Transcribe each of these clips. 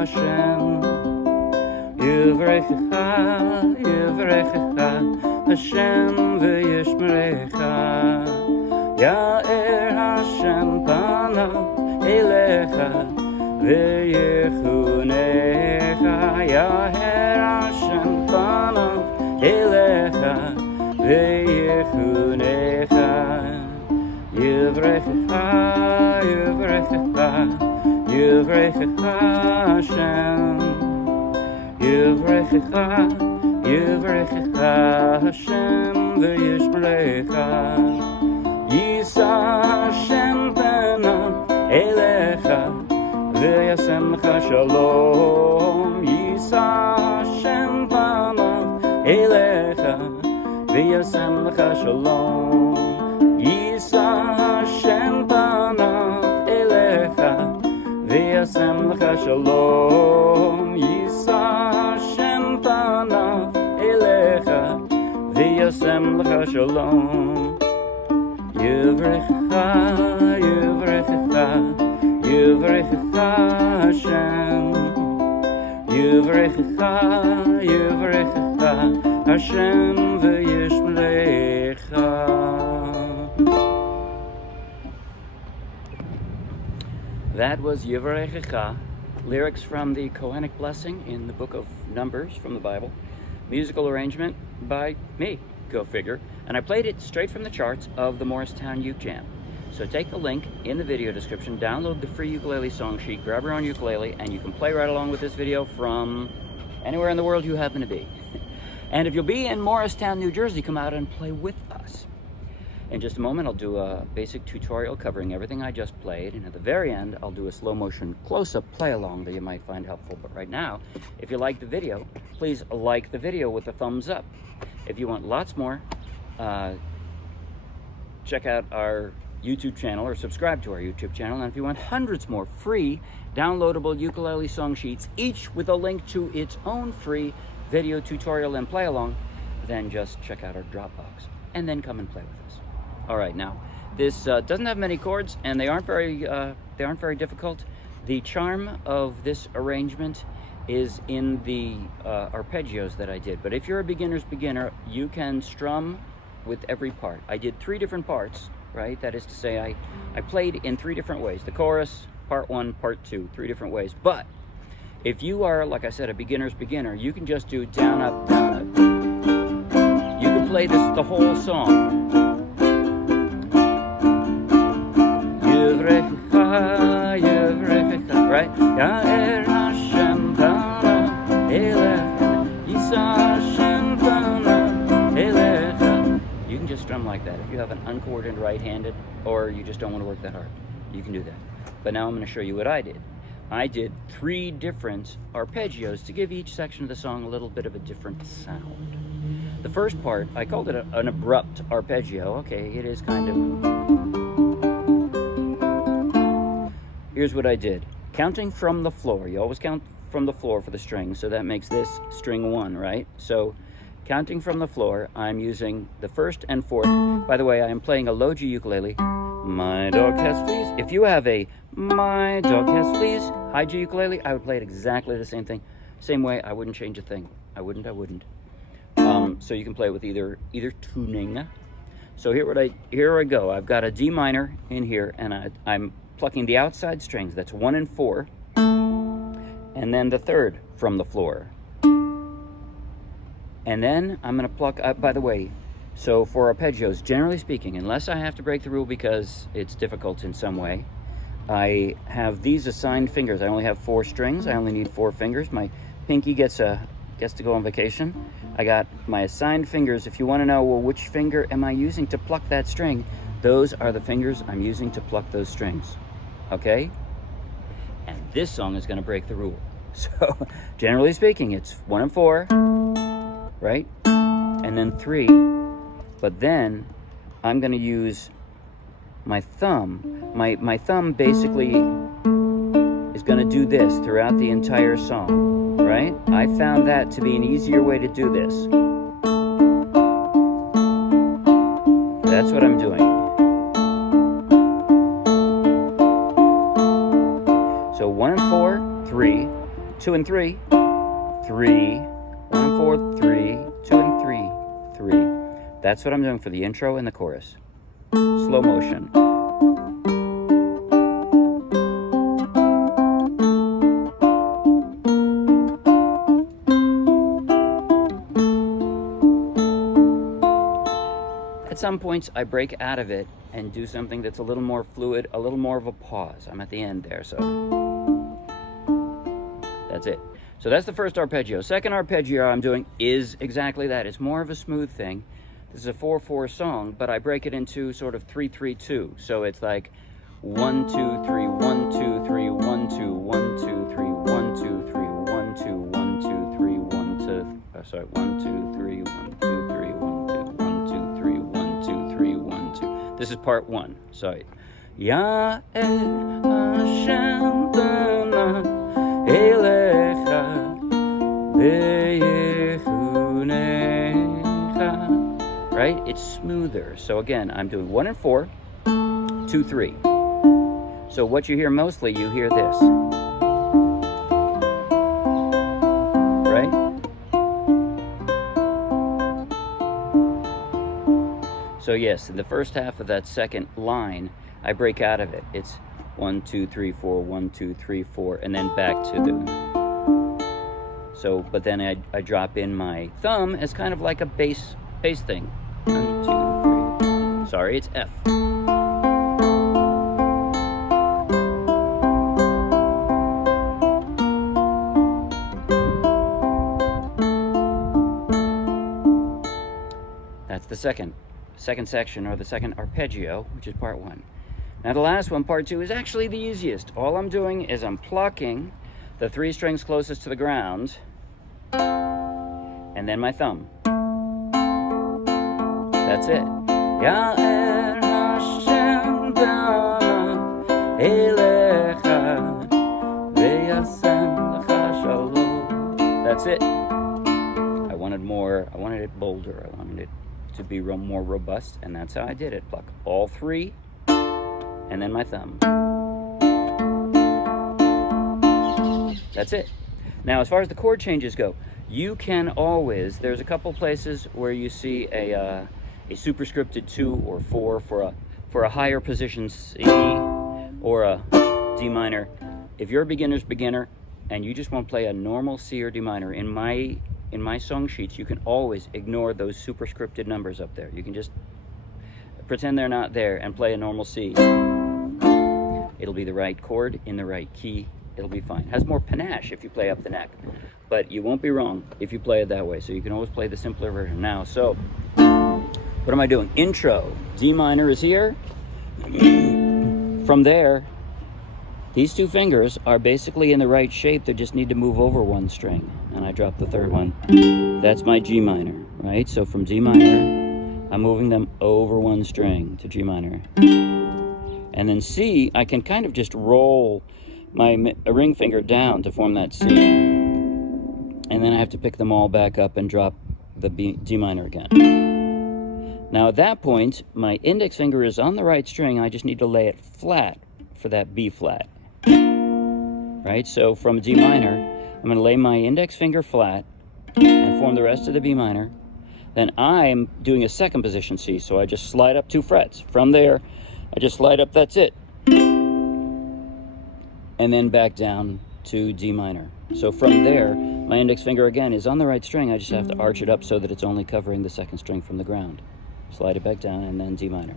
HaShem. Yivrechecha, Yivrechecha, Hashem v'yishmerecha. Ya'er Hashem panav eilecha v'yichunecha. Ya'er Hashem panav eilecha v'yichunecha. Yivrechecha, Yivrechecha, Yivrechecha Hashem. Yivrechecha, Yivrechecha Hashem v'yishmerecha. Yisa HaShem panav eilecha v'yasemcha shalom. Yisa HaShem panav eilecha v'yasemcha shalom. Yisa HaShem panav eilecha v'yasemcha shalom. Yisa HaShem panav eilecha v'yasemcha shalom. Yivrechecha, Yivrechecha, Yivrechecha Hashem. Yivrechecha, Yivrechecha Hashem v'yishmerecha. That was Yivrechecha, lyrics from the Kohanic Blessing in the book of Numbers from the Bible. Musical arrangement by me, go figure. And I played it straight from the charts of the Morristown Uke Jam. So take the link in the video description, download the free ukulele song sheet, grab your own ukulele, and you can play right along with this video from anywhere in the world you happen to be. And if you'll be in Morristown, New Jersey, come out and play with us. In just a moment, I'll do a basic tutorial covering everything I just played, and at the very end, I'll do a slow motion close-up play-along that you might find helpful. But right now, if you like the video, please like the video with a thumbs up. If you want lots more, check out our YouTube channel or subscribe to our YouTube channel. And if you want hundreds more free downloadable ukulele song sheets, each with a link to its own free video tutorial and play along, then just check out our Dropbox and then come and play with us. All right, now this doesn't have many chords, and they aren't very difficult. The charm of this arrangement is in the arpeggios that I did. But if you're a beginner's beginner, you can strum with every part. I did 3 different parts, right? That is to say, I played in 3 different ways. The chorus, part 1, part 2, 3 different ways. But if you are, like I said, a beginner's beginner, you can just do down, up, down, up. You can play this the whole song. Yivrechecha, Yivrechecha, right? Ya'er Hashem panav eilecha, Yisa HaShem panav eilecha. You can just strum like that. If you have an uncoordinated right-handed, or you just don't want to work that hard, you can do that. But now I'm going to show you what I did. I did 3 different arpeggios to give each section of the song a little bit of a different sound. The first part, I called it an abrupt arpeggio. Okay, it is kind of... Here's what I did. Counting from the floor. You always count from the floor for the string, so that makes this string 1, right? So counting from the floor, I'm using the 1st and 4th. By the way, I am playing a low G ukulele. My dog has fleas. If you have a my dog has fleas high G ukulele, I would play it exactly the same thing. Same way, I wouldn't change a thing. I wouldn't. So you can play with either tuning. So here I go. I've got a D minor in here, and I'm plucking the outside strings. That's 1 and 4. And then the 3rd from the floor. And then I'm going to pluck up, by the way, so for arpeggios, generally speaking, unless I have to break the rule because it's difficult in some way, I have these assigned fingers. I only have 4 strings. I only need 4 fingers. My pinky gets to go on vacation. I got my assigned fingers. If you want to know, well, which finger am I using to pluck that string, those are the fingers I'm using to pluck those strings. Okay? And this song is going to break the rule. So, generally speaking, it's 1 and 4, right? And then 3. But then I'm going to use my thumb. My thumb basically is going to do this throughout the entire song, right? I found that to be an easier way to do this. That's what I'm doing. So 1 and 4, 3, 2 and 3, 3, 1 and 4, 3, 2 and 3, 3. That's what I'm doing for the intro and the chorus. Slow motion. At some points, I break out of it and do something that's a little more fluid, a little more of a pause. I'm at the end there, so that's it. So that's the first arpeggio. Second arpeggio I'm doing is exactly that. It's more of a smooth thing. This is a 4/4 song, but I break it into sort of 3/3/2. So it's like 1 2 3 1 2 3 1 2 1 2 3 1 2 3 1 2 1 2 3 1 2. Sorry, 1 2 3 1 2 3 1 2 1 2 3 1 2 3 1 2. This is part 1. Sorry. Yisa HaShem panav eilecha veyechunecha. Right? It's smoother. So again, I'm doing 1 and 4, 2 3. So what you hear mostly, you hear this. Right? So yes, in the first half of that second line, I break out of it. It's 1 2 3 4 1 2 3 4, and then back to the. So, but then I drop in my thumb as kind of like a bass thing. 1 2 3. Sorry, it's F. That's the second section, or the second arpeggio, which is part 1. Now the last one, part 2, is actually the easiest. All I'm doing is I'm plucking the 3 strings closest to the ground, and then my thumb. That's it. Yisa HaShem panav eilecha ve'yasen shalom. That's it. I wanted it bolder. I wanted it to be more robust, and that's how I did it. Pluck all 3, and then my thumb. That's it. Now, as far as the chord changes go, you can always, there's a couple places where you see a superscripted 2 or 4 for a higher position C or a D minor. If you're a beginner's beginner and you just want to play a normal C or D minor, in my song sheets, you can always ignore those superscripted numbers up there. You can just pretend they're not there and play a normal C. It'll be the right chord in the right key. It'll be fine. It has more panache if you play up the neck, but you won't be wrong if you play it that way. So you can always play the simpler version. Now, so what am I doing? Intro. D minor is here. From there, these 2 fingers are basically in the right shape. They just need to move over 1 string. And I drop the 3rd one. That's my G minor, right? So from D minor, I'm moving them over 1 string to G minor. And then C, I can kind of just roll my ring finger down to form that C. And then I have to pick them all back up and drop the D minor again. Now at that point, my index finger is on the right string. I just need to lay it flat for that B flat. Right? So from D minor, I'm going to lay my index finger flat and form the rest of the B minor. Then I'm doing a second position C, so I just slide up 2 frets. From there, I just slide up, that's it. And then back down to D minor. So from there, my index finger again is on the right string. I just have to arch it up so that it's only covering the 2nd string from the ground. Slide it back down, and then D minor.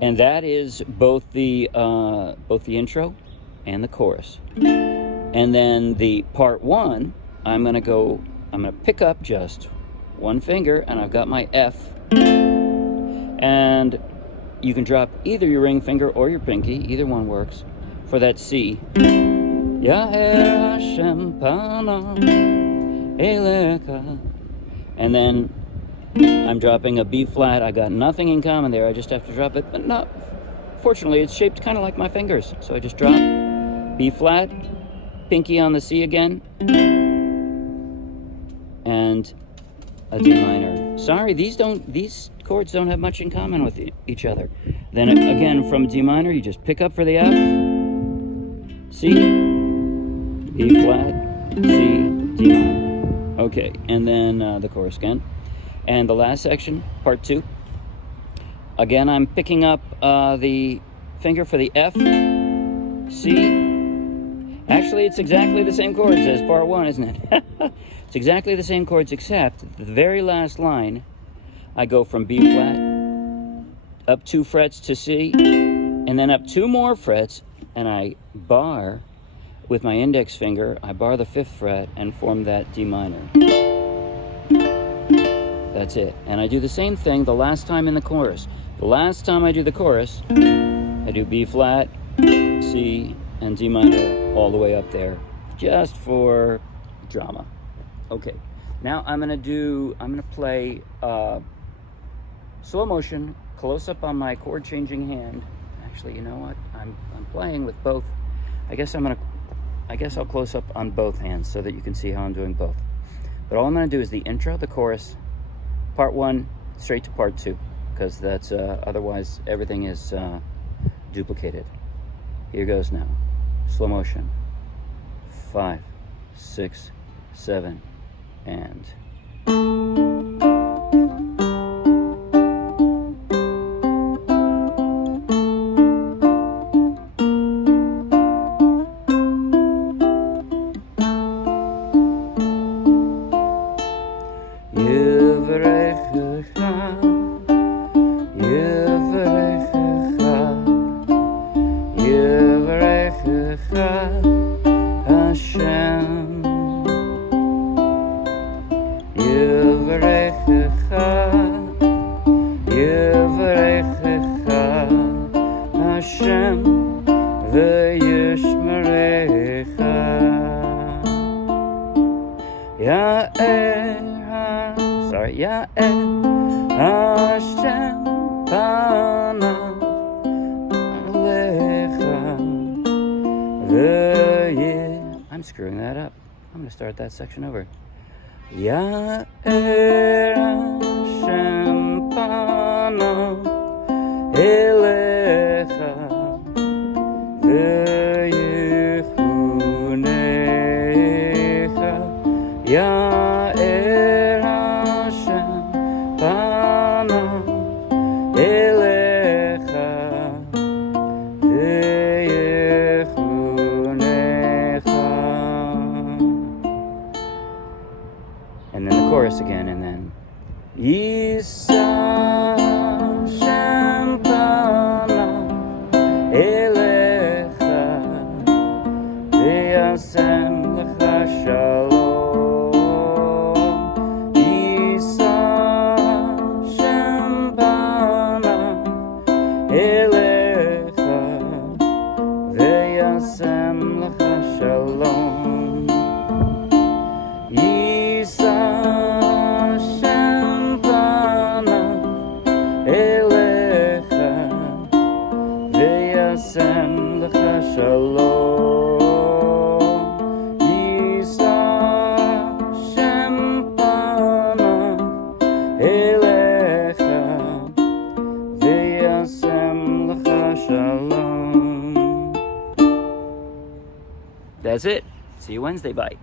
And that is both the intro and the chorus. And then the part 1, I'm gonna pick up just 1 finger, and I've got my F. And you can drop either your ring finger or your pinky, either one works, for that C. Yisa HaShem panav eilecha. And then I'm dropping a B flat. I got nothing in common there. I just have to drop it, but not. Fortunately, it's shaped kind of like my fingers. So I just drop B flat, pinky on the C again, and a D minor. Sorry, these chords don't have much in common with each other. Then again, from D minor, you just pick up for the F, C, E flat, C, D minor. Okay, and then the chorus again. And the last section, part 2. Again, I'm picking up the finger for the F, C. Actually, it's exactly the same chords as part 1, isn't it? It's exactly the same chords, except the very last line, I go from B flat, up 2 frets to C, and then up 2 more frets, and I bar with my index finger, I bar the 5th fret and form that D minor. That's it. And I do the same thing the last time in the chorus. The last time I do the chorus, I do B flat, C, and D minor all the way up there, just for drama. Okay, now I'm gonna play slow motion, close up on my chord changing hand. Actually, you know what? I'm playing with both. I guess I'll close up on both hands so that you can see how I'm doing both. But all I'm gonna do is the intro, the chorus, part 1, straight to part 2, because that's otherwise everything is duplicated. Here goes now. Slow motion. 5, 6, 7, and... HaShem, HaShem v'yishmerecha. Ya'er HaShem panav eilecha. I'm screwing that up. I'm going to start that section over. Ya'er HaShem panav eilecha v'yichunecha. Ya'er HaShem panav eilecha v'yichunecha. And then the chorus again, and then Yisa HaShem panav eilecha v'yasem lecha shalom. Yisa HaShem panav eilecha v'yasem lecha shalom. Yisa HaShem panav eilecha v'yasem lecha shalom. Yisa HaShem panav eilecha v'yasem lecha shalom. That's it. See you Wednesday. Bye.